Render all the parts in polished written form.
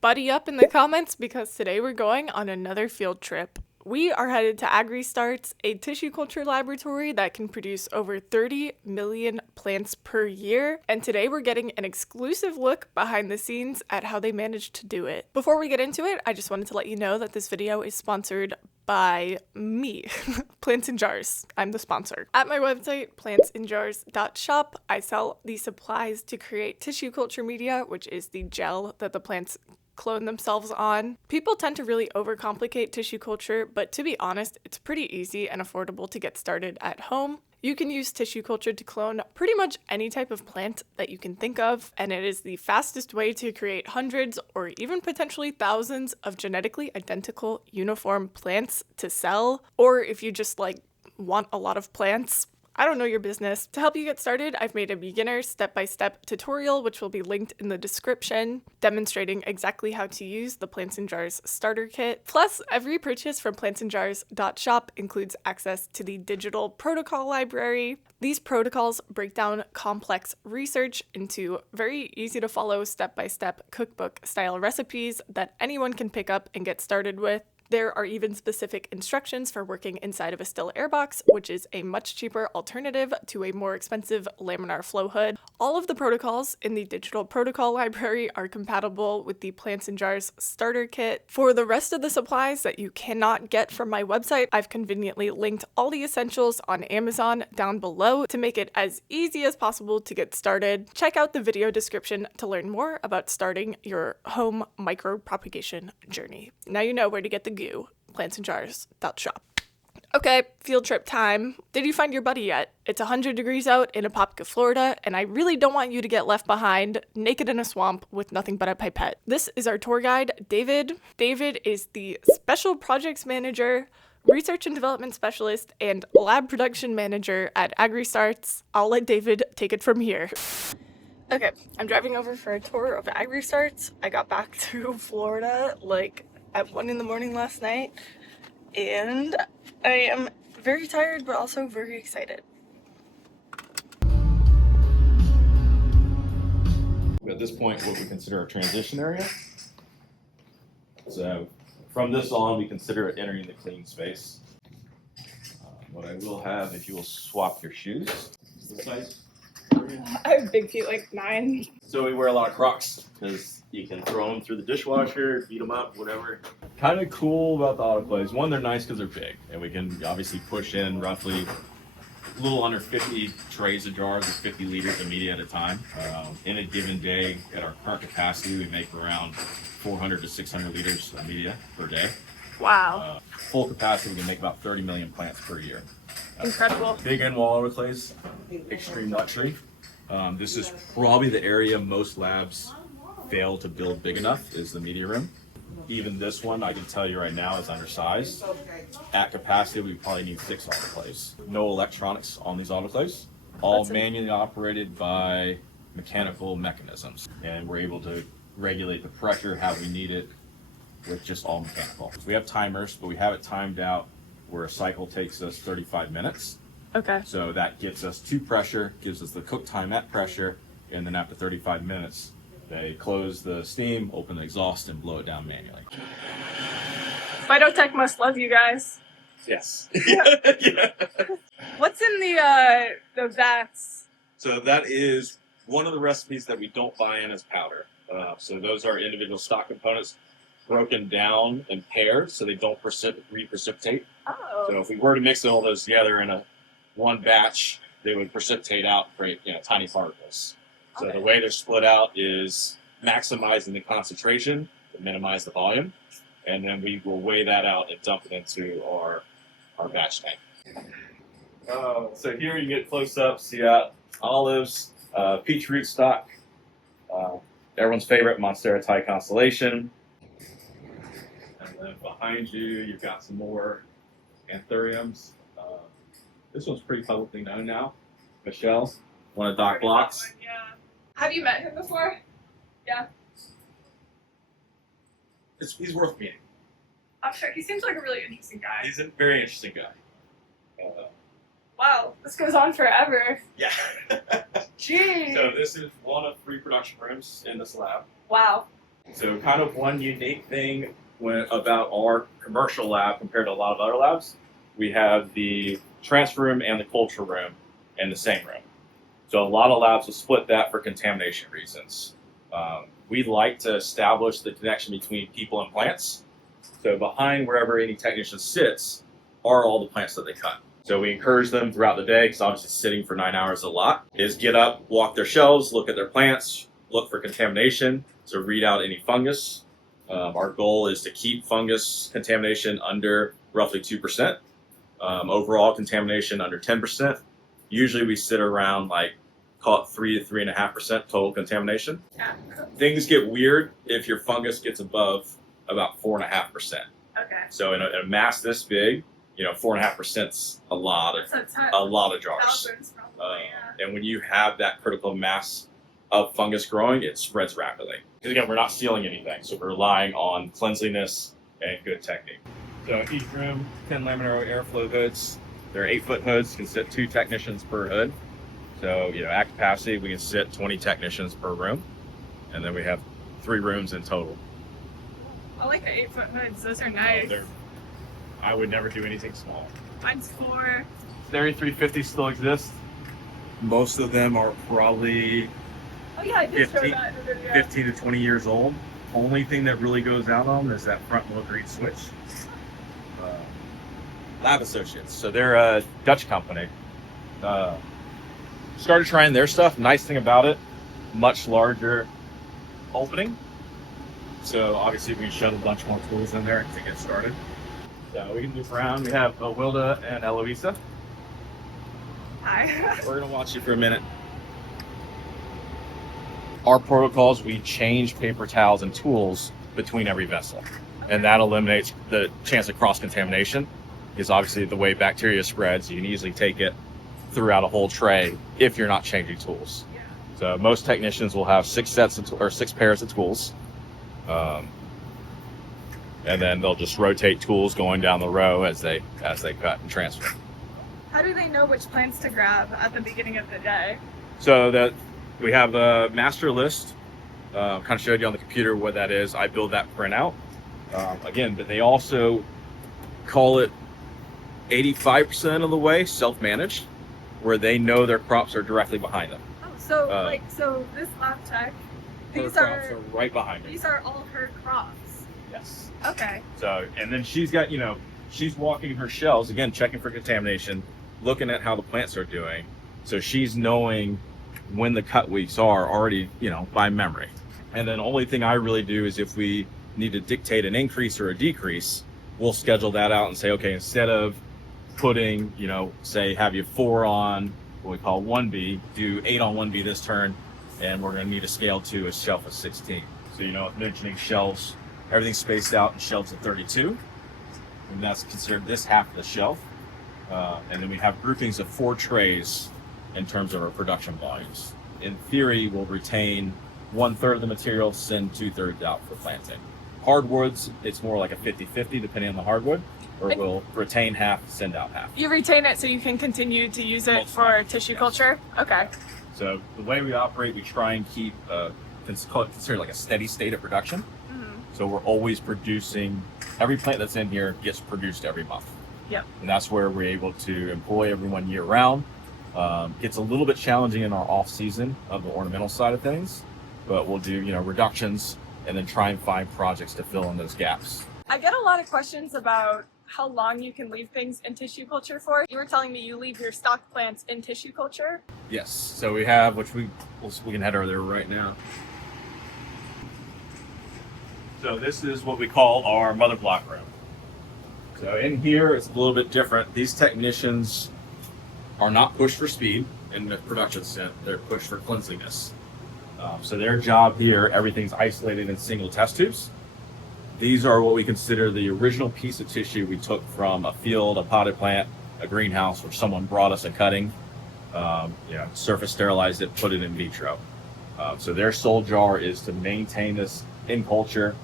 Buddy up in the comments because today we're going on another field trip. We are headed to Agri-Starts, a tissue culture laboratory that can produce over 30 million plants per year, and today we're getting an exclusive look behind the scenes at how they managed to do it. Before we get into it, I just wanted to let you know that this video is sponsored by me, Plants in Jars. I'm the sponsor. At my website, plantsinjars.shop, I sell the supplies to create tissue culture media, which is the gel that the plants clone themselves on. People tend to really overcomplicate tissue culture, but to be honest, it's pretty easy and affordable to get started at home. You can use tissue culture to clone pretty much any type of plant that you can think of, and it is the fastest way to create hundreds or even potentially thousands of genetically identical uniform plants to sell. Or if you just want a lot of plants, I don't know your business. To help you get started, I've made a beginner step-by-step tutorial, which will be linked in the description, demonstrating exactly how to use the Plants in Jars starter kit. Plus, every purchase from plantsinjars.shop includes access to the digital protocol library. These protocols break down complex research into very easy to follow step-by-step cookbook style recipes that anyone can pick up and get started with. There are even specific instructions for working inside of a still air box, which is a much cheaper alternative to a more expensive laminar flow hood. All of the protocols in the digital protocol library are compatible with the Plants in Jars starter kit. For the rest of the supplies that you cannot get from my website, I've conveniently linked all the essentials on Amazon down below to make it as easy as possible to get started. Check out the video description to learn more about starting your home micropropagation journey. Now you know where to get the plantsinjars.shop. Okay, field trip time. Did you find your buddy yet? It's 100 degrees out in Apopka, Florida, and I really don't want you to get left behind, naked in a swamp with nothing but a pipette. This is our tour guide, David. David is the Special Projects Manager, Research and Development Specialist, and Lab Production Manager at Agri-Starts. I'll let David take it from here. Okay, I'm driving over for a tour of Agri-Starts. I got back to Florida at 1 in the morning last night, and I am very tired but also very excited. At this point, what we consider a transition area. So from this on, we consider it entering the clean space. What I will have, if you will swap your shoes. I have big feet, like 9. So we wear a lot of crocs because you can throw them through the dishwasher, beat them up, whatever. Kind of cool about the autoclaves. One, they're nice because they're big, and we can obviously push in roughly a little under 50 trays of jars with 50 liters of media at a time. In a given day, at our current capacity, we make around 400 to 600 liters of media per day. Wow. Full capacity, we can make about 30 million plants per year. Incredible. Big end wall autoclaves, extreme luxury. This is probably the area most labs fail to build big enough, is the media room. Even this one, I can tell you right now, is undersized. At capacity, we probably need 6 autoclaves. No electronics on these autoclaves, all manually operated by mechanical mechanisms. And we're able to regulate the pressure how we need it with just all mechanical. We have timers, but we have it timed out where a cycle takes us 35 minutes. Okay. So that gets us to pressure, gives us the cook time at pressure, and then after 35 minutes, they close the steam, open the exhaust, and blow it down manually. Phytotech must love you guys. Yes. Yeah. What's in the vats? So that is one of the recipes that we don't buy in as powder. So those are individual stock components broken down and paired so they don't re-precipitate. Oh. So if we were to mix all those together in one batch, they would precipitate out and create tiny particles. So the way they're split out is maximizing the concentration to minimize the volume, and then we will weigh that out and dump it into our batch tank. So here you get close-ups. You got olives, peach root stock, everyone's favorite Monstera Thai Constellation. And then behind you, you've got some more Anthuriums. This one's pretty publicly known now. Michelle, one of Doc Block's. Yeah. Have you met him before? Yeah. He's worth meeting. I'm sure. He seems like a really interesting guy. He's a very interesting guy. Wow, this goes on forever. Yeah. Jeez. So this is one of 3 production rooms in this lab. Wow. So kind of one unique thing about our commercial lab compared to a lot of other labs, we have the transfer room and the culture room in the same room. So a lot of labs will split that for contamination reasons. We like to establish the connection between people and plants. So behind wherever any technician sits are all the plants that they cut. So we encourage them throughout the day, because obviously sitting for 9 hours a lot, is get up, walk their shelves, look at their plants, look for contamination, so read out any fungus. Our goal is to keep fungus contamination under roughly 2%. Overall contamination under 10%. Usually we sit around like, call it 3 to 3.5% total contamination. Yeah. Things get weird if your fungus gets above about 4.5%. Okay. So in a mass this big, 4.5%'s a lot of jars. Thousands probably, yeah. And when you have that critical mass of fungus growing, it spreads rapidly. Because again, we're not sealing anything, so we're relying on cleanliness and good technique. So each room, 10 laminar airflow hoods. They're 8-foot hoods, can sit 2 technicians per hood. So, at capacity, we can sit 20 technicians per room. And then we have 3 rooms in total. I like the 8-foot hoods. Those are nice. I would never do anything small. Mine's 4. Theory 350 still exists. Most of them are probably Oh yeah, I did show that in the video. 15 to 20 years old. Only thing that really goes out on them is that front middle green switch. Lab Associates. So they're a Dutch company. Started trying their stuff. Nice thing about it, much larger opening. So obviously we can shove a bunch more tools in there to get started. So we can move around. We have Wilda and Eloisa. Hi. We're gonna watch you for a minute. Our protocols, we change paper towels and tools between every vessel. And that eliminates the chance of cross-contamination, because obviously the way bacteria spreads, you can easily take it throughout a whole tray if you're not changing tools. Yeah. So most technicians will have 6 pairs of tools. And then they'll just rotate tools going down the row as they cut and transfer. How do they know which plants to grab at the beginning of the day? So that we have a master list. Kind of showed you on the computer what that is. I build that printout. Again, but they also call it 85% of the way self-managed, where they know their crops are directly behind them. Oh, so so this lab tech, these crops are right behind her. These are all her crops. Yes. Okay. So, and then she's got, she's walking her shelves, again, checking for contamination, looking at how the plants are doing. So she's knowing when the cut weeks are already, by memory. And then the only thing I really do is if we need to dictate an increase or a decrease, we'll schedule that out and say, okay, instead of putting, say, have you 4 on what we call 1B, do 8 on 1B this turn, and we're going to need to scale to a shelf of 16. So, mentioning shelves, everything's spaced out in shelves of 32, and that's considered this half of the shelf. And then we have groupings of 4 trays in terms of our production volumes. In theory, we'll retain 1/3 of the material, send 2/3 out for planting. Hardwoods, it's more like a 50-50 depending on the hardwood, or we'll retain half, send out half. You retain it so you can continue to use it for tissue culture? Okay. So the way we operate, we try and keep, considered like a steady state of production. So we're always producing, every plant that's in here gets produced every month. Yep. And that's where we're able to employ everyone year round. It's a little bit challenging in our off season of the ornamental side of things, but we'll do, reductions and then try and find projects to fill in those gaps. I get a lot of questions about how long you can leave things in tissue culture for. You were telling me you leave your stock plants in tissue culture? Yes. So we have, which we can head over there right now. So this is what we call our mother block room. So in here, it's a little bit different. These technicians are not pushed for speed in the production sense. They're pushed for cleanliness. So their job here, everything's isolated in single test tubes. These are what we consider the original piece of tissue we took from a field, a potted plant, a greenhouse, where someone brought us a cutting, surface sterilized it, put it in vitro. So their sole job is to maintain this in culture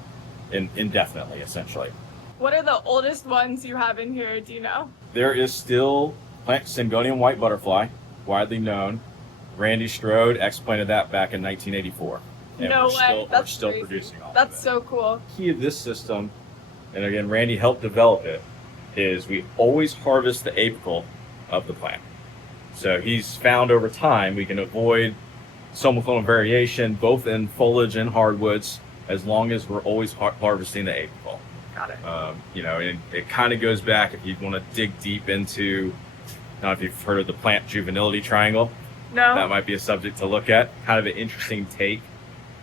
indefinitely, essentially. What are the oldest ones you have in here, do you know? There is still plant Syngonium white butterfly, widely known. Randy Strode explanted that back in 1984. And No we're way. still, That's still crazy. producing off That's of it. so cool. The key of this system, and again, Randy helped develop it, is we always harvest the apical of the plant. So he's found over time we can avoid somaclonal variation both in foliage and hardwoods as long as we're always harvesting the apical. Got it. And it kind of goes back, if you want to dig deep into, I don't know if you've heard of the plant juvenility triangle. No. That might be a subject to look at. Kind of an interesting take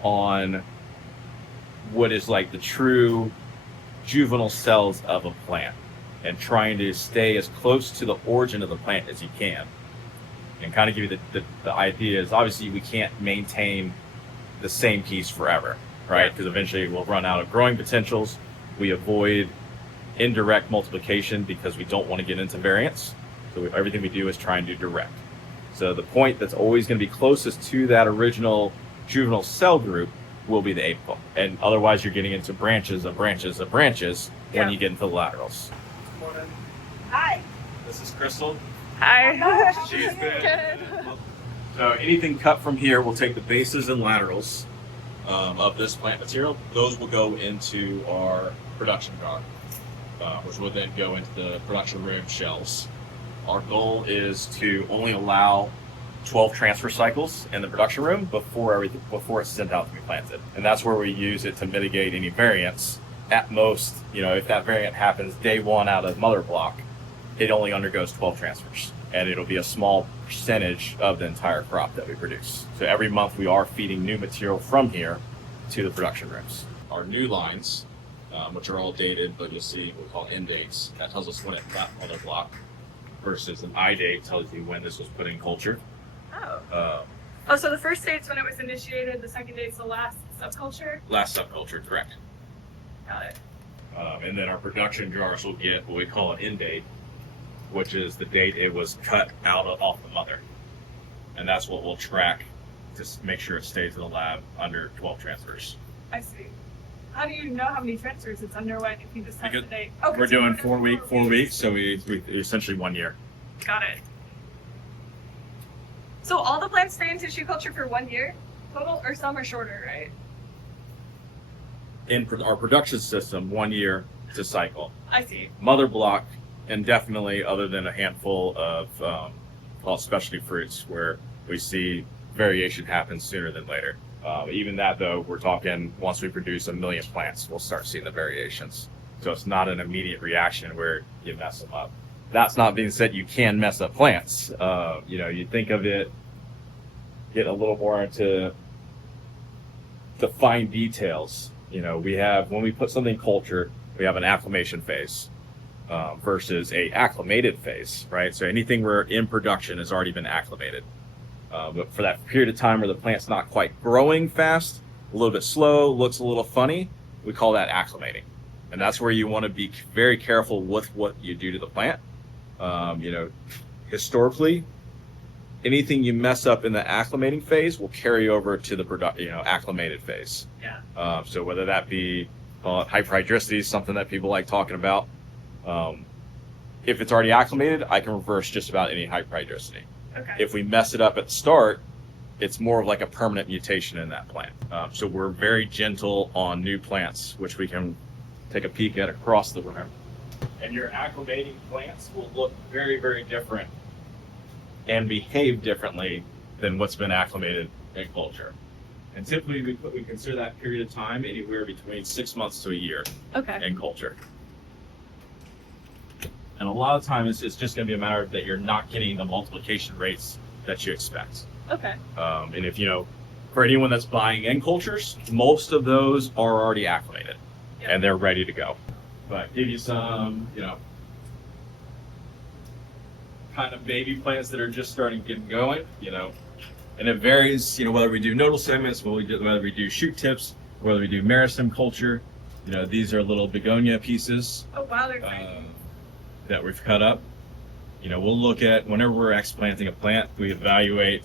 on what is like the true juvenile cells of a plant and trying to stay as close to the origin of the plant as you can. And kind of give you the idea is obviously we can't maintain the same piece forever, right? Because eventually we'll run out of growing potentials. We avoid indirect multiplication because we don't want to get into variants. So everything we do is try and do direct. So the point that's always going to be closest to that original juvenile cell group will be the apical. And otherwise you're getting into branches of branches of branches when you get into the laterals. Morning. Hi. This is Crystal. Hi. She's been Good. So anything cut from here, we'll take the bases and laterals of this plant material. Those will go into our production jar, which will then go into the production room shelves. Our goal is to only allow 12 transfer cycles in the production room before it's sent out to be planted. And that's where we use it to mitigate any variants. At most, if that variant happens day one out of mother block, it only undergoes 12 transfers. And it'll be a small percentage of the entire crop that we produce. So every month we are feeding new material from here to the production rooms. Our new lines, which are all dated, but you'll see what we call end dates. That tells us when it left mother block versus an I date tells you when this was put in culture. Oh. So the first date's when it was initiated, the second date's the last subculture? Last subculture, correct. Got it. And then our production jars will get what we call an end date, which is the date it was cut out off the mother. And that's what we'll track to make sure it stays in the lab under 12 transfers. I see. How do you know how many transfers it's underwent if you just have the date? We're doing 4 weeks, so we essentially 1 year. Got it. So all the plants stay in tissue culture for 1 year total, or some are shorter, right? In our production system, 1 year to cycle. I see. Mother block, indefinitely, other than a handful of called specialty fruits, where we see variation happen sooner than later. Even that, though, we're talking once we produce 1 million plants, we'll start seeing the variations. So it's not an immediate reaction where you mess them up. That's not being said you can mess up plants. You think of it, get a little more into the fine details. We have, when we put something in culture, we have an acclimation phase versus a acclimated phase, right? So anything we're in production has already been acclimated. But for that period of time where the plant's not quite growing fast, a little bit slow, looks a little funny, we call that acclimating. And that's where you want to be very careful with what you do to the plant. Historically, anything you mess up in the acclimating phase will carry over to the acclimated phase. Yeah. So whether that be hyperhydricity, something that people like talking about, if it's already acclimated, I can reverse just about any hyperhydricity. Okay. If we mess it up at the start, it's more of like a permanent mutation in that plant. So we're very gentle on new plants, which we can take a peek at across the room. And your acclimating plants will look very, very different and behave differently than what's been acclimated in culture. And typically we consider that period of time anywhere between 6 months to a year in culture. And a lot of times it's just going to be a matter of that you're not getting the multiplication rates that you expect. Okay. And if, for anyone that's buying in cultures, most of those are already acclimated and they're ready to go. But give you some, kind of baby plants that are just starting getting going, and it varies, whether we do nodal segments, whether we do shoot tips, whether we do meristem culture. These are little begonia pieces. Oh wow, they're tiny. That we've cut up. We'll look at, whenever we're explanting a plant, we evaluate,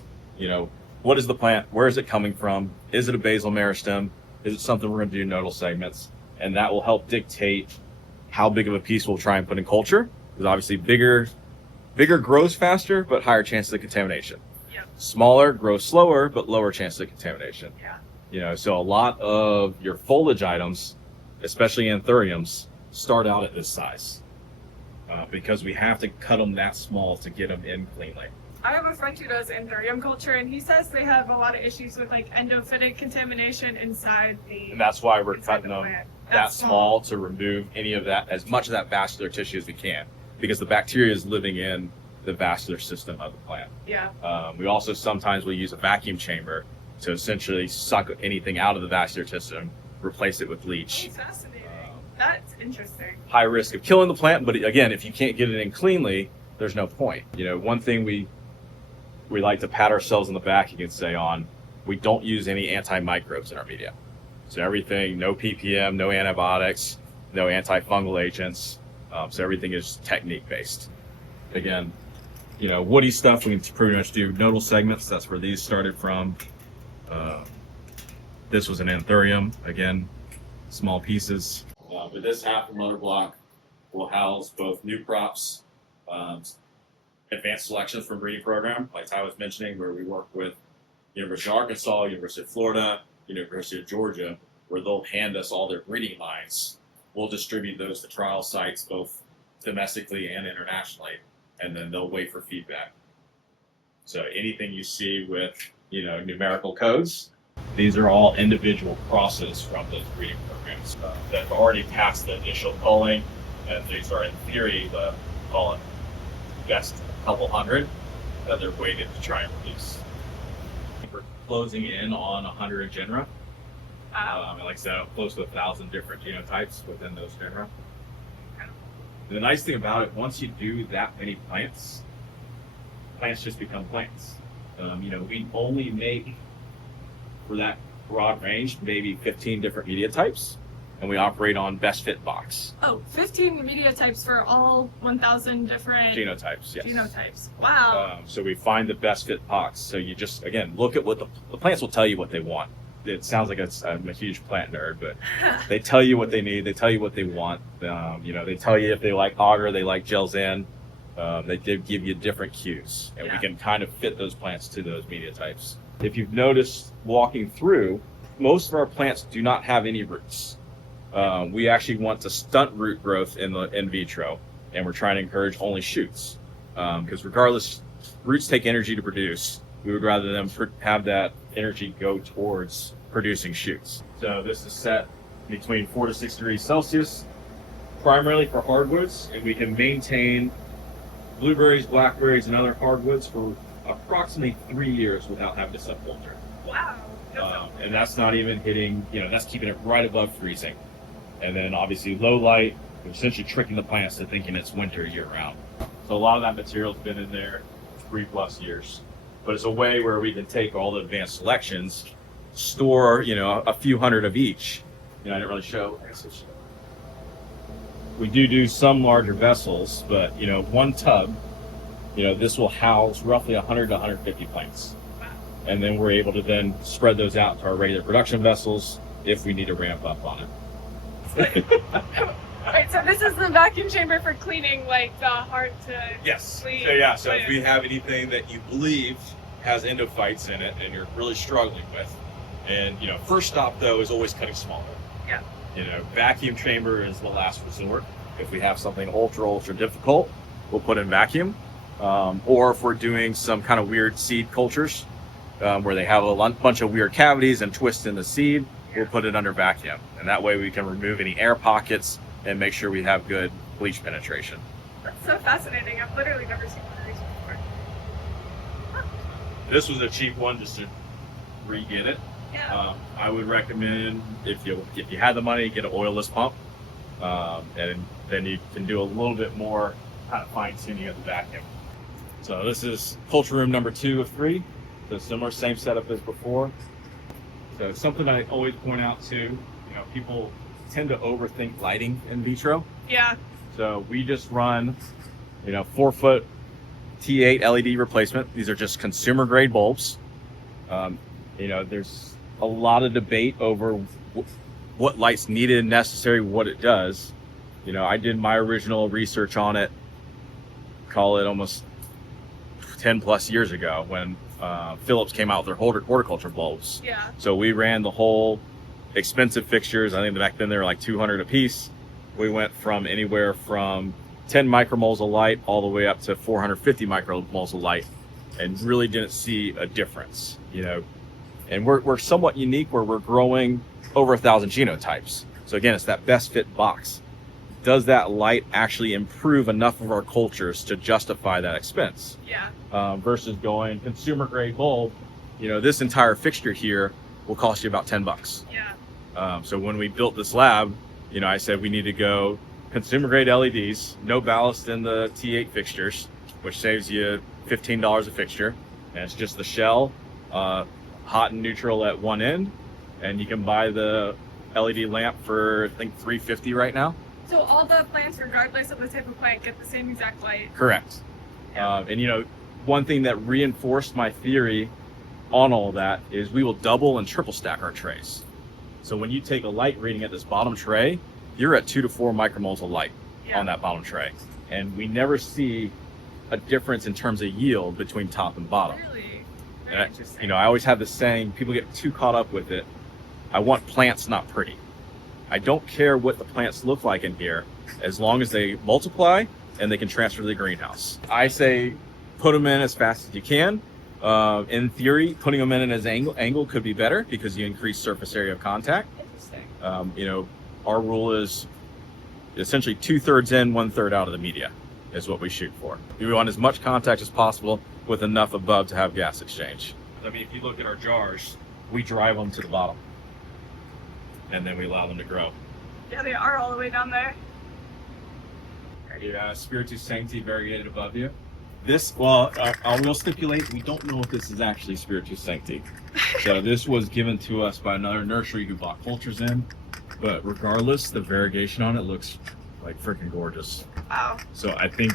what is the plant? Where is it coming from? Is it a basal meristem? Is it something we're going to do nodal segments? And that will help dictate how big of a piece we'll try and put in culture. Because obviously bigger grows faster, but higher chances of contamination. Yeah. Smaller grows slower, but lower chances of contamination. Yeah. So a lot of your foliage items, especially anthuriums, start out at this size because we have to cut them that small to get them in cleanly. I have a friend who does anthurium culture, and he says they have a lot of issues with like endophytic contamination inside the. And that's why we're cutting them plant. that small to remove any of that, as much of that vascular tissue as we can, because the bacteria is living in the vascular system of the plant. Yeah. We also sometimes will use a vacuum chamber to essentially suck anything out of the vascular system, replace it with bleach. That's fascinating. That's interesting. High risk of killing the plant, but again, if you can't get it in cleanly, there's no point. One thing we like to pat ourselves on the back, you can say, we don't use any antimicrobes in our media. So everything, no PPM, no antibiotics, no antifungal agents. So everything is technique based. Again, woody stuff, we can pretty much do nodal segments. That's where these started from. This was an anthurium, again, small pieces. But this half mother block will house both new crops, advanced selections from breeding program, like Ty was mentioning, where we work with University of Arkansas, University of Florida, University of Georgia, where they'll hand us all their breeding lines. We'll distribute those to trial sites, both domestically and internationally, and then they'll wait for feedback. So anything you see with, numerical codes, these are all individual crosses from those breeding programs that have already passed the initial culling, and these are in theory the call it best couple hundred that they're waiting to try and release. We're closing in on 100 genera. And like I said, close to 1,000 different genotypes within those genera. The nice thing about it, once you do that many plants just become plants. We only make, for that broad range, maybe 15 different media types, and we operate on best fit box. 15 media types for all 1,000 different Genotypes, yes. Genotypes. Wow. So we find the best fit box. So you just, again, look at what the plants will tell you what they want. It sounds like I'm a huge plant nerd, but they tell you what they need. They tell you what they want. They tell you if they like agar, they like gels in. They give you different cues, and we can kind of fit those plants to those media types. If you've noticed walking through, most of our plants do not have any roots. We actually want to stunt root growth in vitro, and we're trying to encourage only shoots. Because regardless, roots take energy to produce. We would rather them have that energy go towards producing shoots. So this is set between 4 to 6 degrees Celsius, primarily for hardwoods, and we can maintain blueberries, blackberries, and other hardwoods for approximately 3 years without having to subfilter. Wow. And that's not even hitting, that's keeping it right above freezing. And then obviously low light, we're essentially tricking the plants to thinking it's winter year round. So a lot of that material's been in there 3+ years. But it's a way where we can take all the advanced selections, store, a few hundred of each. I didn't really show. We do some larger vessels, but, one tub, this will house roughly 100 to 150 plants. And then we're able to then spread those out to our regular production vessels if we need to ramp up on it. Right, so this is the vacuum chamber for cleaning like the hard to Yes. clean. So if we have anything that you believe has endophytes in it and you're really struggling with, and first stop though is always cutting smaller. Yeah. Vacuum chamber is the last resort. If we have something ultra difficult, we'll put in vacuum. Or if we're doing some kind of weird seed cultures, where they have a bunch of weird cavities and twists in the seed, we'll put it under vacuum. And that way we can remove any air pockets and make sure we have good bleach penetration. That's so fascinating. I've literally never seen one of these before. Huh. This was a cheap one just to re-get it. Yeah. I would recommend, if you had the money, get an oilless pump. And then you can do a little bit more kind of fine tuning of the vacuum. So this is culture room number 2 of 3. So similar, same setup as before. So something I always point out too, people tend to overthink lighting in vitro. Yeah. So we just run, 4-foot T8 LED replacement. These are just consumer grade bulbs. There's a lot of debate over what light's needed and necessary, what it does. I did my original research on it, call it almost 10+ years ago, when Phillips came out with their horticulture bulbs. Yeah. So we ran the whole expensive fixtures. I think back then they were like 200 a piece. We went from anywhere from 10 micromoles of light all the way up to 450 micromoles of light, and really didn't see a difference, you know. And we're somewhat unique where we're growing over 1,000 genotypes. So again, it's that best fit box. Does that light actually improve enough of our cultures to justify that expense? Yeah. Versus going consumer grade bulb, you know, this entire fixture here will cost you about 10 bucks. Yeah. So when we built this lab, you know, I said we need to go consumer grade LEDs, no ballast in the T8 fixtures, which saves you $15 a fixture. And it's just the shell, hot and neutral at one end. And you can buy the LED lamp for, I think, $350 right now. So all the plants, regardless of the type of plant, get the same exact light? Correct. Yeah. And, you know, one thing that reinforced my theory on all that is we will double and triple stack our trays. So when you take a light reading at this bottom tray, you're at 2 to 4 micromoles of light on that bottom tray. And we never see a difference in terms of yield between top and bottom. Really? Very interesting. You know, I always have this saying, people get too caught up with it. I want plants, not pretty. I don't care what the plants look like in here, as long as they multiply and they can transfer to the greenhouse. I say put them in as fast as you can. In theory, putting them in as angle could be better because you increase surface area of contact. Interesting. You know, our rule is essentially 2/3 in, 1/3 out of the media is what we shoot for. We want as much contact as possible with enough above to have gas exchange. I mean, if you look at our jars, we drive them to the bottom and then we allow them to grow. Yeah, they are all the way down there. Yeah, Spiritus Sancti variegated above you. This, well, I will stipulate, we don't know if this is actually Spiritus Sancti. So this was given to us by another nursery who bought cultures in. But regardless, the variegation on it looks like freaking gorgeous. Wow. So I think...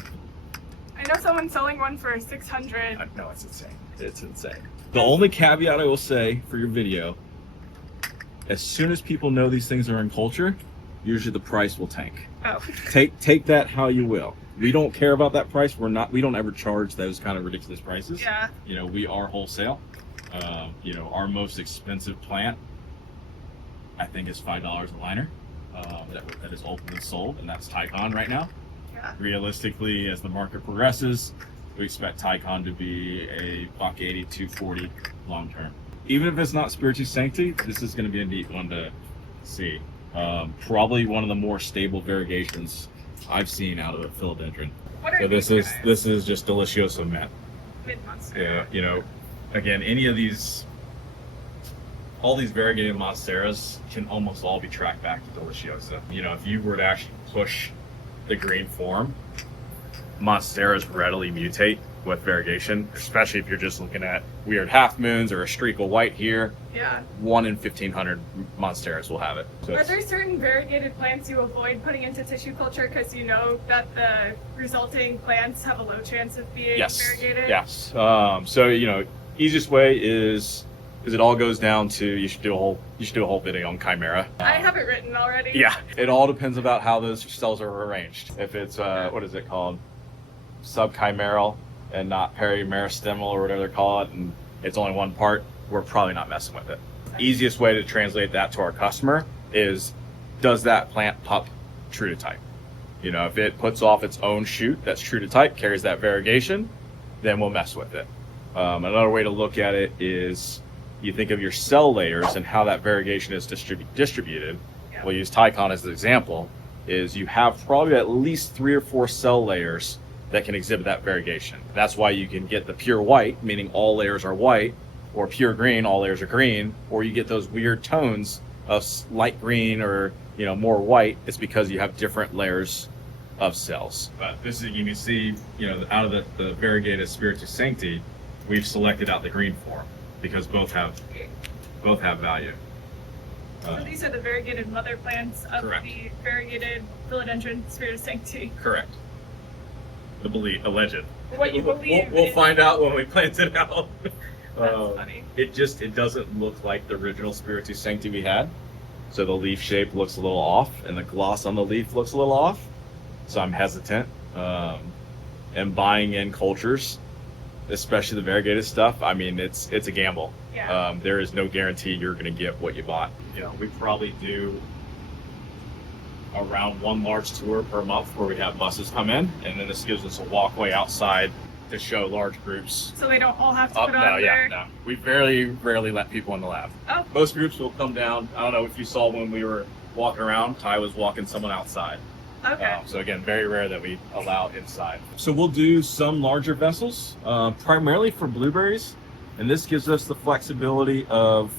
I know someone's selling one for 600. No, it's insane. It's insane. The only caveat I will say for your video, as soon as people know these things are in culture, usually the price will tank. Oh. Take that how you will. We don't care about that price. We don't ever charge those kind of ridiculous prices. Yeah. You know, we are wholesale. You know, our most expensive plant, I think, is $5 a liner. That is openly sold, and that's Tycon right now. Yeah. Realistically, as the market progresses, we expect Tycon to be a $180, $240 long term. Even if it's not Spiritus Sancti, this is going to be a neat one to see. Probably one of the more stable variegations I've seen out of a philodendron. What are So these guys? this is just Delicioso Mint. Mid-monster. Yeah, you know, again, all these variegated Monsteras can almost all be tracked back to Deliciosa. You know, if you were to actually push the green form, Monsteras readily mutate with variegation, especially if you're just looking at weird half moons or a streak of white here. Yeah. 1 in 1,500 Monsteras will have it. So Are there certain variegated plants you avoid putting into tissue culture because you know that the resulting plants have a low chance of being variegated? Yes. So, you know, easiest way is it all goes down to you should do a whole video on Chimera. I have it written already. Yeah. It all depends about how those cells are arranged. If it's what is it called? Subchimeral and not perimeristemal or whatever they call it, and it's only one part, we're probably not messing with it. Easiest way to translate that to our customer is, does that plant pup true to type? You know, if it puts off its own shoot that's true to type, carries that variegation, then we'll mess with it. Another way to look at it is you think of your cell layers and how that variegation is distributed. Yeah. We'll use Tycon as an example, is you have probably at least 3 or 4 cell layers that can exhibit that variegation. That's why you can get the pure white, meaning all layers are white, or pure green, all layers are green, or you get those weird tones of light green or, you know, more white. It's because you have different layers of cells. But this is, you can see, you know, out of the variegated Spiritus Sancti, we've selected out the green form because both have value. So these are the variegated mother plants of Correct. the variegated philodendron Spiritus Sancti. Correct. Alleged. What you believe. We'll find out when we plant it out. That's funny. It doesn't look like the original Spiritus Sancti we had. So the leaf shape looks a little off and the gloss on the leaf looks a little off. So I'm hesitant. And buying in cultures especially the variegated stuff, I mean, it's a gamble. Yeah. There is no guarantee you're going to get what you bought. You know, we probably do around one large tour per month where we have buses come in, and then this gives us a walkway outside to show large groups. So they don't all have to put on No, their... no. We rarely let people in the lab. Oh. Most groups will come down. I don't know if you saw when we were walking around, Ty was walking someone outside. Okay. So again, very rare that we allow inside. So we'll do some larger vessels, primarily for blueberries, and this gives us the flexibility of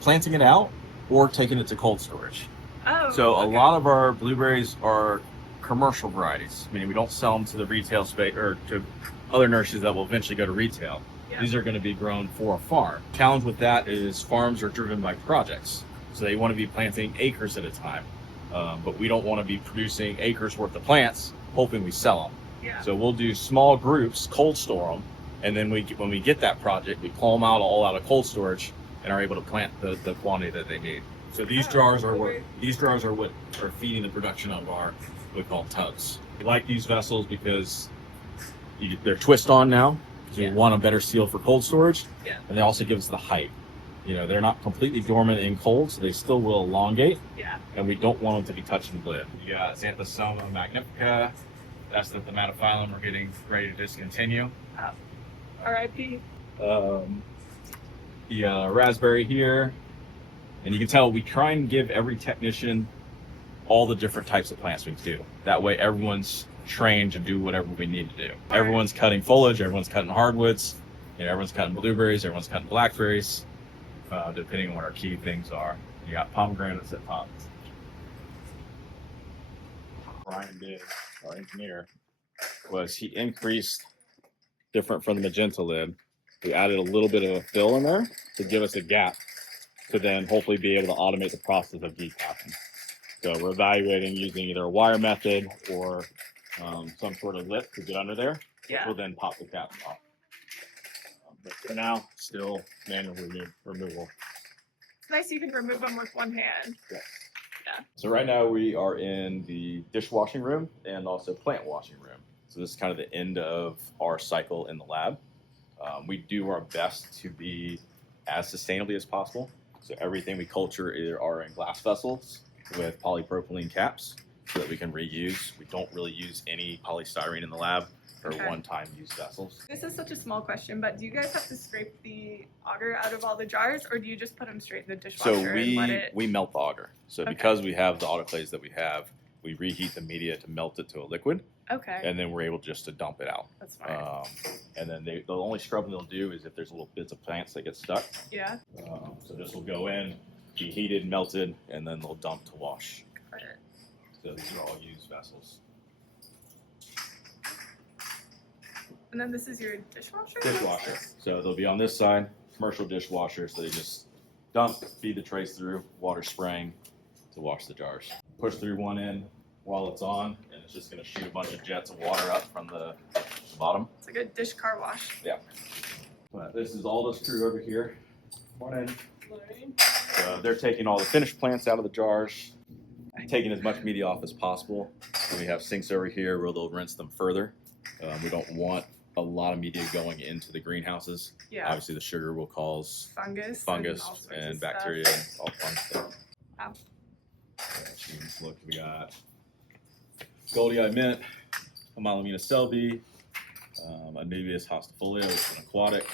planting it out or taking it to cold storage. Oh, So okay. a lot of our blueberries are commercial varieties, meaning we don't sell them to the retail space or to other nurseries that will eventually go to retail. Yeah. These are going to be grown for a farm. Challenge with that is farms are driven by projects, so they want to be planting acres at a time. But we don't want to be producing acres worth of plants hoping we sell them. Yeah. So we'll do small groups, cold store them, and then when we get that project, we pull them all out of cold storage and are able to plant the quantity that they need. So these jars are what are feeding the production of our what we call tubs. We like these vessels because they're twist on now, so we want a better seal for cold storage, and they also give us the height. You know, they're not completely dormant in cold, so they still will elongate. Yeah. And we don't want them to be touching the lid. You got Xanthosoma magnifica. That's the thaumatophyllum we're getting ready to discontinue. R.I.P. Raspberry here. And you can tell we try and give every technician all the different types of plants we do. That way everyone's trained to do whatever we need to do. Everyone's cutting foliage, everyone's cutting hardwoods, everyone's cutting blueberries, everyone's cutting blackberries, depending on what our key things are. You got pomegranates at top. Brian did, our engineer, was he increased, different from the magenta lid, we added a little bit of a fill in there to give us a gap to then hopefully be able to automate the process of decapping. So we're evaluating using either a wire method or some sort of lip to get under there, which will then pop the cap off. But for now, still manual removal. It's nice you can remove them with one hand. Yeah. So right now we are in the dishwashing room and also plant washing room. So this is kind of the end of our cycle in the lab. We do our best to be as sustainably as possible. So everything we culture are in glass vessels with polypropylene caps so that we can reuse. We don't really use any polystyrene in the lab for one-time use vessels. This is such a small question, but do you guys have to scrape the agar out of all the jars, or do you just put them straight in the dishwasher and let it... we melt the agar. So because we have the autoclaves that we have, we reheat the media to melt it to a liquid. Okay. And then we're able just to dump it out. That's fine. And then the only scrubbing they'll do is if there's little bits of plants that get stuck. Yeah. So this will go in, be heated, melted, and then they'll dump to wash. Got it. So these are all used vessels. And then this is your dishwasher? Dishwasher. So they'll be on this side, commercial dishwasher, so they just dump, feed the trays through, water spraying to wash the jars. Push through one end while it's on, and it's just going to shoot a bunch of jets of water up from the bottom. It's like a dish car wash. Yeah. But this is all this crew over here. Morning. So they're taking all the finished plants out of the jars, taking as much media off as possible. And we have sinks over here where they'll rinse them further. We don't want a lot of media going into the greenhouses. Yeah. Obviously, the sugar will cause fungus and bacteria and all fun stuff. Wow. Look, we got Goldii mint, Homalomena selvi, Anubias hostifolia, which is an aquatic,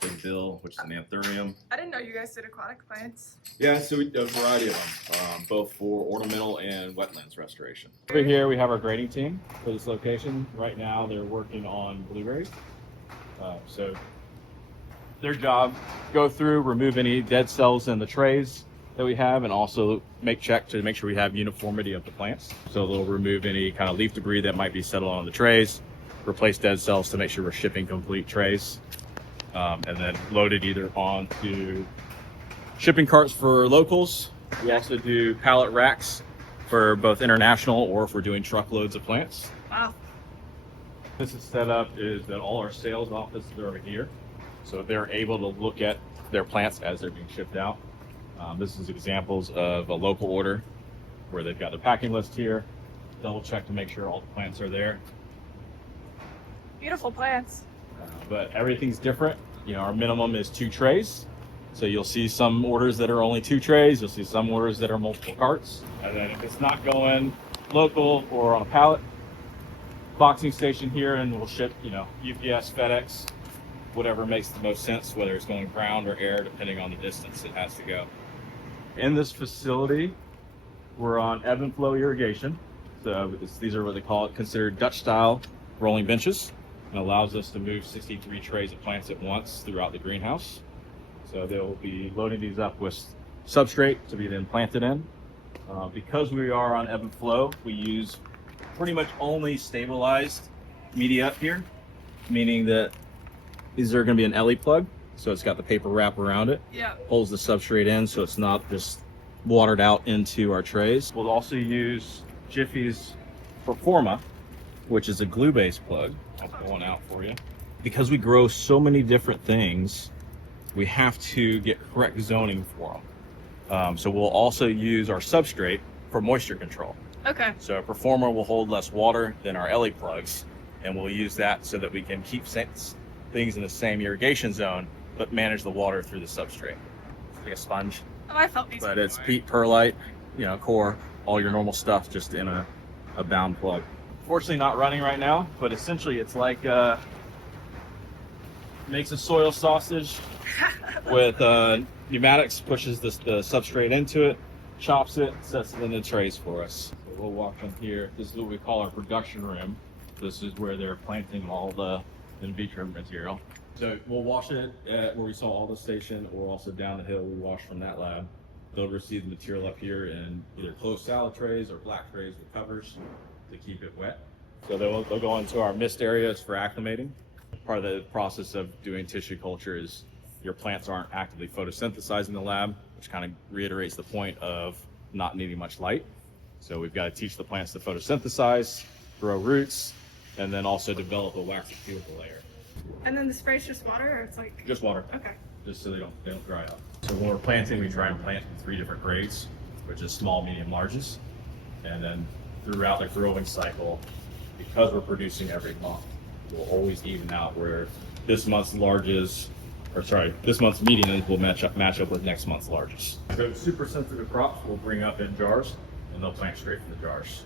Big Bill, which is an anthurium. I didn't know you guys did aquatic plants. Yeah, so we do a variety of them, both for ornamental and wetlands restoration. Over here we have our grading team for this location. Right now they're working on blueberries. So their job, go through, remove any dead cells in the trays that we have, and also check to make sure we have uniformity of the plants. So they'll remove any kind of leaf debris that might be settled on the trays, replace dead cells to make sure we're shipping complete trays, and then load it either onto shipping carts for locals. We also do pallet racks for both international or if we're doing truckloads of plants. Wow. This is set up is that all our sales offices are over here. So they're able to look at their plants as they're being shipped out. This is examples of a local order where they've got the packing list here. Double check to make sure all the plants are there. Beautiful plants. But everything's different. You know, our minimum is 2 trays. So you'll see some orders that are only 2 trays. You'll see some orders that are multiple carts. And then if it's not going local or on a pallet, boxing station here, and we'll ship, you know, UPS, FedEx, whatever makes the most sense, whether it's going ground or air, depending on the distance it has to go. In this facility, we're on ebb and flow irrigation. So these are what they call it, considered Dutch style rolling benches. It allows us to move 63 trays of plants at once throughout the greenhouse. So they'll be loading these up with substrate to be then planted in. Because we are on ebb and flow, we use pretty much only stabilized media up here, meaning that these are going to be an Ellie plug. So it's got the paper wrap around it, holds the substrate in so it's not just watered out into our trays. We'll also use Jiffy's Performa, which is a glue-based plug. I'll pull one out for you. Because we grow so many different things, we have to get correct zoning for them. So we'll also use our substrate for moisture control. Okay. So a Performa will hold less water than our Ellie plugs, and we'll use that so that we can keep things in the same irrigation zone, but manage the water through the substrate. It's like a sponge. Oh, I felt these. But it's peat perlite, you know, core, all your normal stuff just in a bound plug. Fortunately not running right now, but essentially it's like makes a soil sausage with pneumatics, pushes the substrate into it, chops it, sets it in the trays for us. So we'll walk in here. This is what we call our production room. This is where they're planting all the in vitro material. So we'll wash it at where we saw all the station, or also down the hill we wash from that lab. They'll receive the material up here in either closed salad trays or black trays with covers to keep it wet. So they'll go into our mist areas for acclimating. Part of the process of doing tissue culture is your plants aren't actively photosynthesizing in the lab, which kind of reiterates the point of not needing much light. So we've got to teach the plants to photosynthesize, grow roots, and then also develop a waxy cuticle layer. And then the spray's just water, or it's like? Just water. Okay. Just so they don't dry up. So when we're planting, we try and plant in 3 different grades, which is small, medium, larges. And then throughout the growing cycle, because we're producing every month, we'll always even out where this month's larges, this month's mediums will match up with next month's largest. So super sensitive crops we'll bring up in jars, and they'll plant straight from the jars.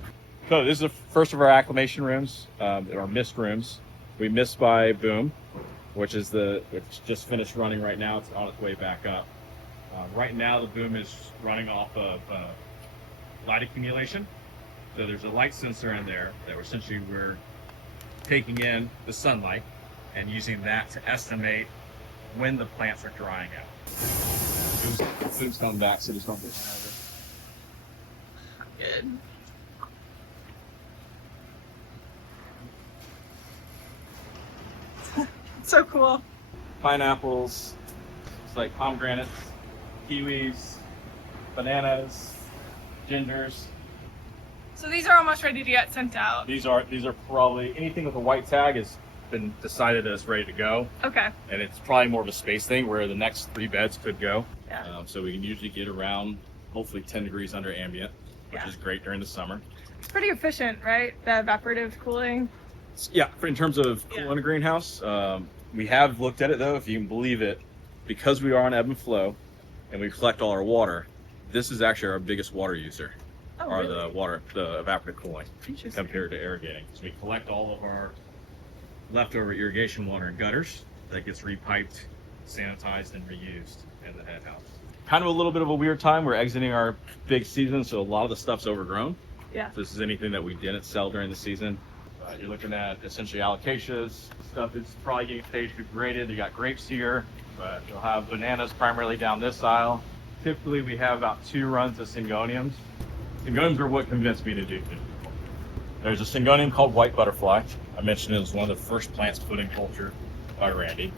So this is the first of our acclimation rooms, our mist rooms. We mist by boom, which just finished running right now. It's on its way back up. Right now the boom is running off of light accumulation. So there's a light sensor in there that we're taking in the sunlight and using that to estimate when the plants are drying out. Boom's coming back, so just don't get Good. So cool. Pineapples, it's like pomegranates, kiwis, bananas, gingers. So these are almost ready to get sent out. These are probably anything with a white tag has been decided as ready to go. Okay. And it's probably more of a space thing where the next 3 beds could go. Yeah. So we can usually get around hopefully 10 degrees under ambient, which is great during the summer. It's pretty efficient, right? The evaporative cooling. Yeah, in terms of cooling a greenhouse, we have looked at it though, if you can believe it, because we are on ebb and flow and we collect all our water, this is actually our biggest water user. Really? The evaporative cooling compared to irrigating. So we collect all of our leftover irrigation water in gutters that gets repiped, sanitized, and reused in the head house. Kind of a little bit of a weird time. We're exiting our big season, so a lot of the stuff's overgrown. Yeah. So this is anything that we didn't sell during the season. You're looking at essentially alocasias. Stuff is probably getting stage graded. You got grapes here, but you'll have bananas primarily down this aisle. Typically we have about 2 runs of Syngoniums. Syngoniums are what convinced me to do it. There's a Syngonium called white butterfly. I mentioned it was one of the first plants put in culture by Randy.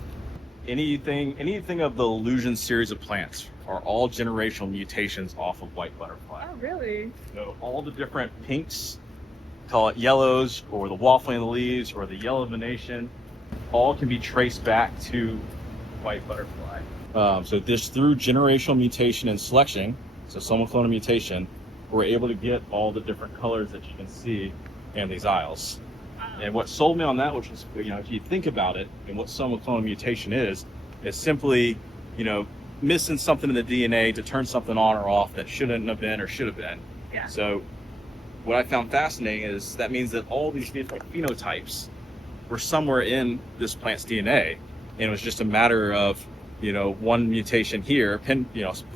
Anything of the illusion series of plants are all generational mutations off of white butterfly. Oh, really? So all the different pinks, call it yellows, or the waffling of the leaves, or the yellow emanation, all can be traced back to white butterfly. So this through generational mutation and selection, so Somaclonal Mutation, we're able to get all the different colors that you can see in these aisles. And what sold me on that, which is, if you think about it, and what somaclonal mutation is simply, missing something in the DNA to turn something on or off that shouldn't have been or should have been. Yeah. So what I found fascinating is that means that all these different phenotypes were somewhere in this plant's DNA, and it was just a matter of, one mutation here,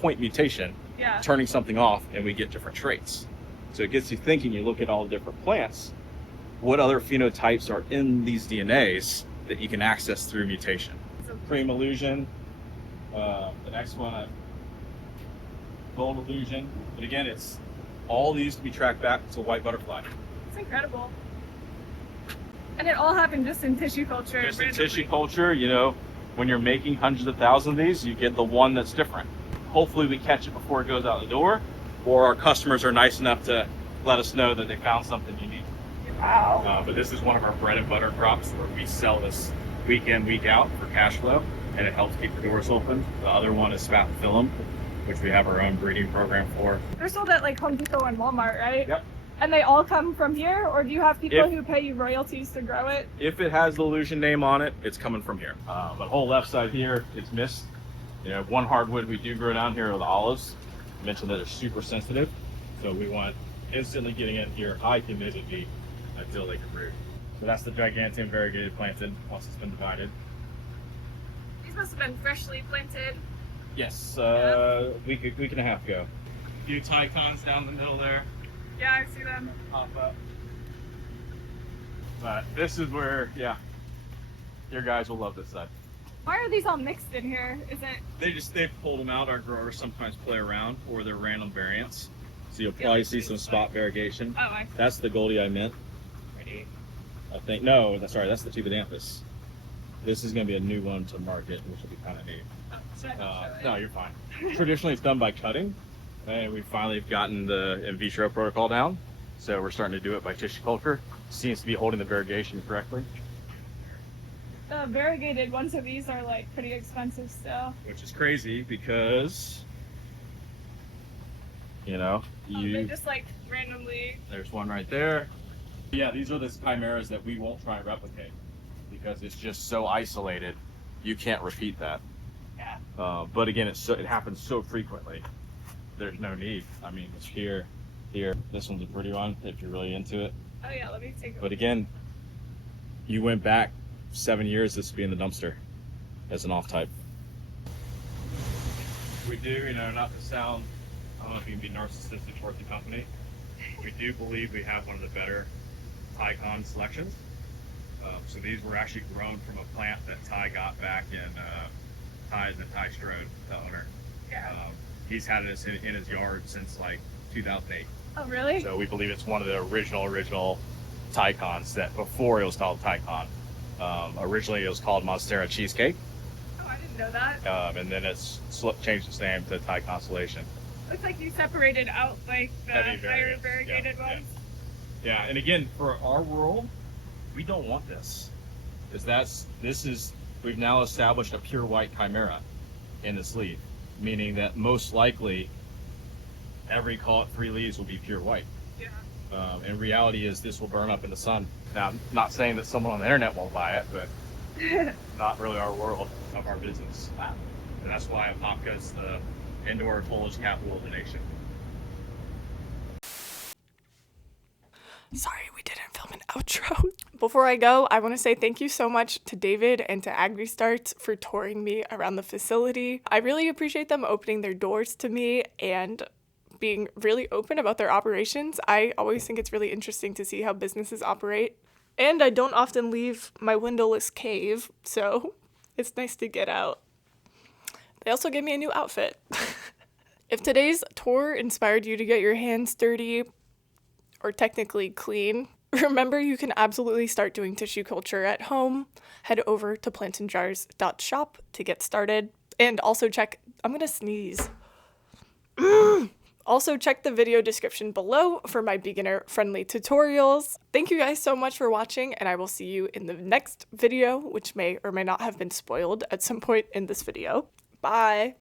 point mutation, turning something off, and we get different traits. So it gets you thinking. You look at all the different plants, what other phenotypes are in these DNAs that you can access through mutation? Cream illusion. The next one, gold illusion. But again, it's all these to be tracked back to white butterfly. It's incredible. And it all happened just in tissue culture. Just in tissue culture, when you're making hundreds of thousands of these, you get the one that's different. Hopefully we catch it before it goes out the door, or our customers are nice enough to let us know that they found something unique. Wow. But this is one of our bread and butter crops where we sell this week in, week out for cash flow, and it helps keep the doors open. The other one is Spathiphyllum, which we have our own breeding program for. They're sold at like Home Depot and Walmart, right? Yep. And they all come from here, or do you have people who pay you royalties to grow it? If it has the illusion name on it, it's coming from here. But the whole left side here is missed. One hardwood we do grow down here are the olives. I mentioned that they're super sensitive, so we want instantly getting in here high humidity until they can root. So that's the Giganteum variegated planted once it's been divided. These must have been freshly planted. Yes, week and a half ago. A few Tycons down the middle there. Yeah, I see them. Pop up. But this is where, your guys will love this side. Why are these all mixed in here? Is it? They've pulled them out. Our growers sometimes play around, or they're random variants. So you'll probably see some spot variegation. Oh, I see. That's the Goldie I meant. Pretty. I think, no, that's the Tubidanthus. This is going to be a new one to market, which will be kind of neat. Oh, should I show it? No, you're fine. Traditionally, it's done by cutting, and we finally have gotten the in vitro protocol down. So we're starting to do it by tissue culture. Seems to be holding the variegation correctly. The variegated ones of these are like pretty expensive still. Which is crazy because, They just like randomly. there's one right there. Yeah, these are the chimeras that we won't try and replicate because it's just so isolated. You can't repeat that. Yeah. But again, it happens so frequently. There's no need. I mean, it's here. This one's a pretty one if you're really into it. Oh yeah, let me take a But again, you went back 7 years, this would be in the dumpster as an off type. We do, not to sound, I don't know if you can be narcissistic towards the company, we do believe we have one of the better Tycon selections. So these were actually grown from a plant that Ty got back in Ty Strode, the owner. Yeah. He's had this in his yard since like 2008. Oh really? So we believe it's one of the original Tycons that before it was called Tycon. Originally it was called Monstera Cheesecake. Oh, I didn't know that. And then it's changed its name to Ty Constellation. Looks like you separated out like the Heavy higher variegated, variegated yeah, ones. Yeah, and again, for our world, we don't want this. We've now established a pure white chimera in this leaf, meaning that most likely every 3 leaves will be pure white. Yeah. And reality is this will burn up in the sun. Now, I'm not saying that someone on the internet won't buy it, but not really our world of our business. Wow. And that's why Apopka's the indoor foliage capital of the nation. Sorry, we didn't film an outro. Before I go, I want to say thank you so much to David and to Agri-Starts for touring me around the facility. I really appreciate them opening their doors to me and being really open about their operations. I always think it's really interesting to see how businesses operate. And I don't often leave my windowless cave, so it's nice to get out. They also gave me a new outfit. If today's tour inspired you to get your hands dirty, or technically clean, remember you can absolutely start doing tissue culture at home. Head over to plantandjars.shop to get started. And also I'm gonna sneeze. Also check the video description below for my beginner-friendly tutorials. Thank you guys so much for watching, and I will see you in the next video, which may or may not have been spoiled at some point in this video. Bye!